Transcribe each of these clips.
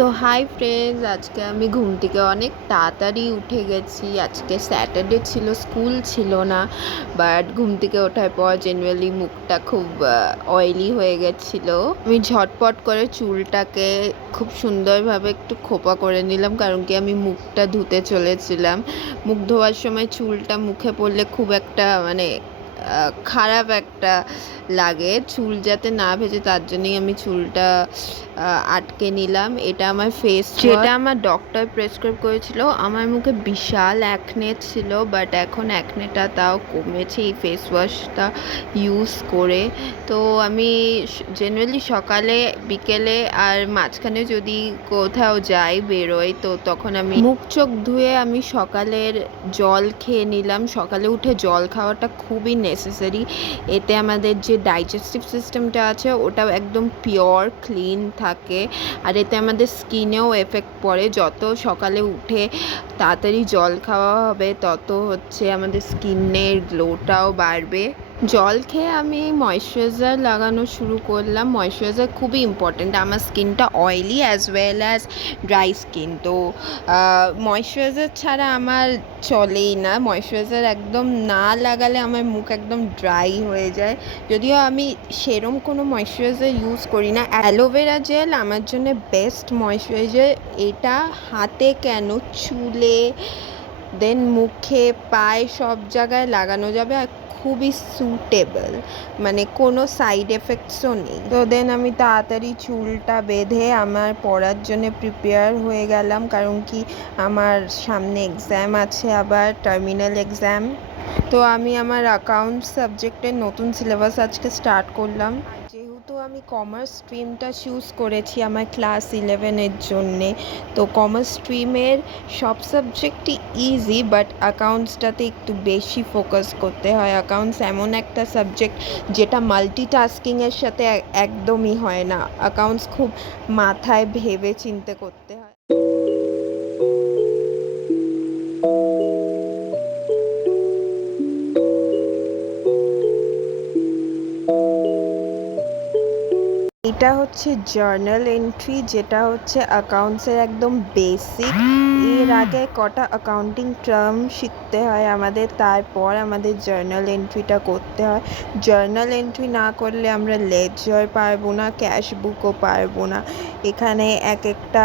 So hi friends, আজকে আমি ঘুম থেকে অনেক তাড়াতাড়ি উঠে গেছি। আজকে স্যাটারডে ছিল, স্কুল ছিল না। বাট ঘুম থেকে ওঠার পর জেনারেলি মুখটা খুব অয়েলি হয়ে গেছিলো। আমি ঝটপট করে চুলটাকে খুব সুন্দরভাবে একটু খোপা করে নিলাম, কারণ কি আমি মুখটা ধুতে চলেছিলাম। মুখ ধোয়ার সময় চুলটা মুখে পড়লে খুব একটা খারাপ একটা লাগে, চুল যাতে না ভেজে তার জন্যই আমি চুলটা আটকে নিলাম। এটা আমার ফেস, যেটা আমার ডক্টর প্রেসক্রাইব করেছিল। আমার মুখে বিশাল অ্যাকনে ছিল, বাট এখন অ্যাকনেটা তাও কমেছে এই ফেস ওয়াশটা ইউজ করে। তো আমি জেনারেলি সকালে, বিকেলে আর মাঝখানে যদি কোথাও যাই, বেরোই, তো তখন আমি মুখ চোখ ধুয়ে আমি সকালের জল খেয়ে নিলাম। সকালে উঠে জল খাওয়াটা খুবই নেসেসারি। এতে আমাদের যে ডাইজেস্টিভ সিস্টেমটা আছে ওটাও একদম পিওর ক্লিন থাকে, আর এতে আমাদের স্কিনেও এফেক্ট পড়ে। যত সকালে উঠে তাড়াতাড়ি জল খাওয়া হবে তত আমাদের স্কিনের গ্লোটাও বাড়বে। জল খেয়ে আমি ময়শ্চারাইজার লাগানো শুরু করলাম। ময়শ্চারাইজার খুবই ইম্পর্ট্যান্ট, আমার স্কিনটা oily as well as dry skin. তো ময়শ্চারাইজার ছাড়া আমার চলেই না। ময়শ্চারাইজার একদম না লাগালে আমার মুখ একদম ড্রাই হয়ে যায়। যদিও আমি সেরম কোনো ময়শ্চারাইজার ইউজ করি না। অ্যালোভেরা জেল আমার জন্য বেস্ট ময়শ্চারাইজার। এটা হাতে কেন, চুলে, দেন মুখে, পায়ে, সব জায়গায় লাগানো যাবে, আর খুবই সুটেবল, মানে কোনো সাইড এফেক্টসও নেই। তো দেন আমি তাড়াতাড়ি চুলটা বেঁধে আমার পড়ার জন্য প্রিপেয়ার হয়ে গেলাম, কারণ কি আমার সামনে এক্সাম আছে, আবার টার্মিনাল এক্সাম। তো আমি আমার অ্যাকাউন্ট সাবজেক্টের নতুন সিলেবাস আজকে স্টার্ট করলাম। যেহেতু আমি কমার্স স্ট্রিমটা চুজ করেছি আমার ক্লাস 11-এর জন্যে, তো কমার্স স্ট্রিমের সব সাবজেক্টই ইজি, বাট অ্যাকাউন্টসটাতে একটু বেশি ফোকাস করতে হয়। অ্যাকাউন্টস এমন একটা সাবজেক্ট যেটা মাল্টিটাস্কিংয়ের সাথে একদমই হয় না। অ্যাকাউন্টস খুব মাথায় ভেবে চিন্তে করতে হয়। এটা হচ্ছে জার্নাল এন্ট্রি, যেটা হচ্ছে অ্যাকাউন্টসের একদম বেসিক। এর আগে কটা অ্যাকাউন্টিং টার্ম শিখতে হয় আমাদের, তারপর আমাদের জার্নাল এন্ট্রিটা করতে হয়। জার্নাল এন্ট্রি না করলে আমরা লেজার পারবো না, ক্যাশ বুকও পারবো না। এখানে এক একটা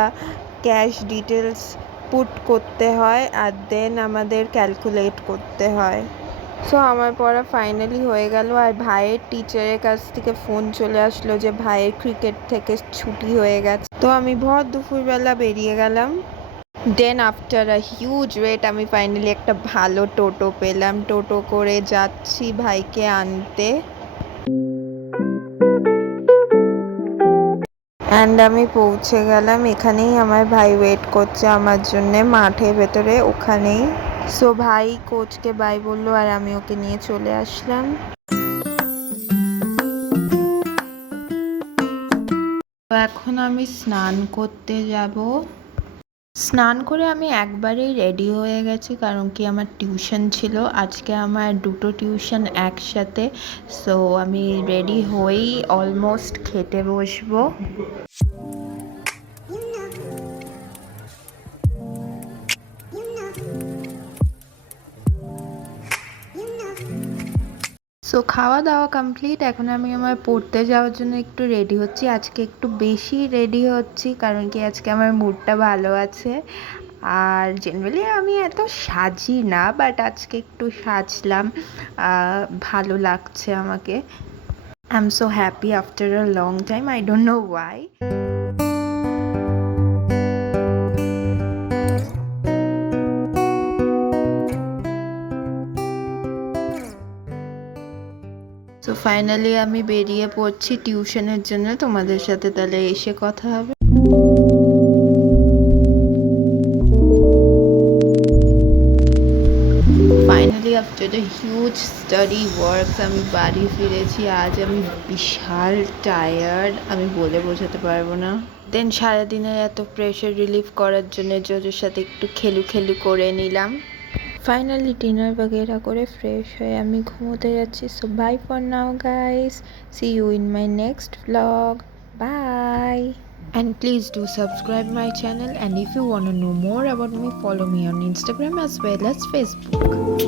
ক্যাশ ডিটেলস পুট করতে হয়, আর দেন আমাদের ক্যালকুলেট করতে হয়। সো আমার পড়া ফাইনালি হয়ে গেল, আর ভাইয়ের টিচারের কাছ থেকে ফোন চলে আসলো যে ভাইয়ের ক্রিকেট থেকে ছুটি হয়ে গেছে। তো আমি ভর দুপুরবেলা বেরিয়ে গেলাম। Then after a huge wait আমি ফাইনালি একটা ভালো টোটো পেলাম। টোটো করে যাচ্ছি ভাইকে আনতে। অ্যান্ড আমি পৌঁছে গেলাম। এখানেই আমার ভাই ওয়েট করছে আমার জন্যে মাঠের ভেতরে, ওখানেই। সো ভাই কোচকে বাই বললো, আর আমি ওকে নিয়ে চলে আসলাম। তো এখন আমি স্নান করতে যাব। স্নান করে আমি একবারেই রেডি হয়ে গেছি, কারণ কি আমার টিউশন ছিল আজকে, আমার দুটো টিউশন একসাথে। সো আমি রেডি হয়েই অলমোস্ট খেতে বসবো। সো খাওয়া দাওয়া কমপ্লিট। এখন আমি আমার পড়তে যাওয়ার জন্য একটু রেডি হচ্ছি। আজকে একটু বেশি রেডি হচ্ছি, কারণ কি আজকে আমার মুডটা ভালো আছে। আর জেনারেলি আমি এত সাজি না, বাট আজকে একটু সাজলাম, ভালো লাগছে আমাকে। I am so happy after a long time, I don't know Y. তো ফাইনালি আমি বেরিয়ে পড়ছি টিউশনের জন্য। তোমাদের সাথে তাহলে এসে কথা হবে। Finally after the huge study works আমি বাড়ি ফিরেছি। আজ আমি বিশাল টায়ার্ড, আমি বলে বোঝাতে পারবো না। দেন সারাদিনের এত প্রেশার রিলিফ করার জন্য জোজোর সাথে একটু খেলু করে নিলাম। ফাইনালি ডিনার বগেরা করে ফ্রেশ হয়ে আমি ঘুমোতে যাচ্ছি। So bye for now guys, see you in my next blog. Bye. And please do subscribe my channel, and if you want to know more about me, follow me on Instagram as well as Facebook.